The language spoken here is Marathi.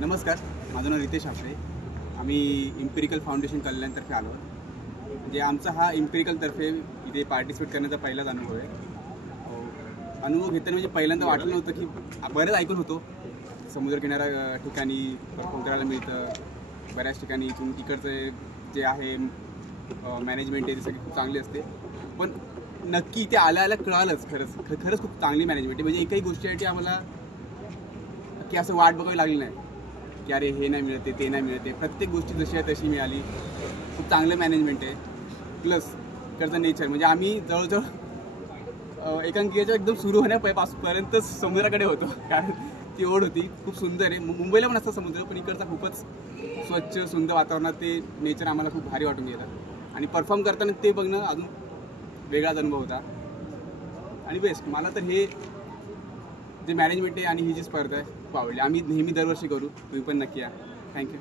नमस्कार, माझं नाव रितेश आपले. आम्ही इम्पेरिकल फाउंडेशन कल्याणतर्फे आलो. म्हणजे आमचा हा इम्पेरिकलतर्फे इथे पार्टिसिपेट करण्याचा पहिलाच अनुभव आहे. अनुभव घेताना म्हणजे पहिल्यांदा वाटलं नव्हतं की बरंच ऐकून होतो, समुद्रकिनारा ठिकाणी परफॉर्म करायला मिळतं. बऱ्याच ठिकाणी इथून इकडचं जे आहे मॅनेजमेंट आहे ते सगळी खूप चांगली असते. पण नक्की इथे आल्या कळालंच खरंच खूप चांगली मॅनेजमेंट आहे. म्हणजे एकही गोष्टीसाठी आम्हाला की असं वाट बघावी लागली नाही की अरे हे नाही मिळते ते नाही मिळते. प्रत्येक गोष्टी जशी आहे तशी मिळाली. खूप चांगलं मॅनेजमेंट आहे. प्लस इकडचं नेचर म्हणजे आम्ही जवळजवळ एकांकिकेच्या एकदम सुरू होण्यापर्यंत समुद्राकडे होतो, कारण ती ओढ होती. खूप सुंदर आहे. मुंबईला पण असतं समुद्र, पण इकडचा खूपच स्वच्छ सुंदर वातावरणात ते नेचर आम्हाला खूप भारी वाटून गेलं. आणि परफॉर्म करताना ते बघणं अजून वेगळाच अनुभव होता. आणि बेस्ट मला तर हे जे मॅनेजमेंट आहे आणि ही जी स्पर्धा आहे खूप आवडली. आम्ही नेहमी दरवर्षी करू, तुम्ही पण नक्की या. थँक्यू.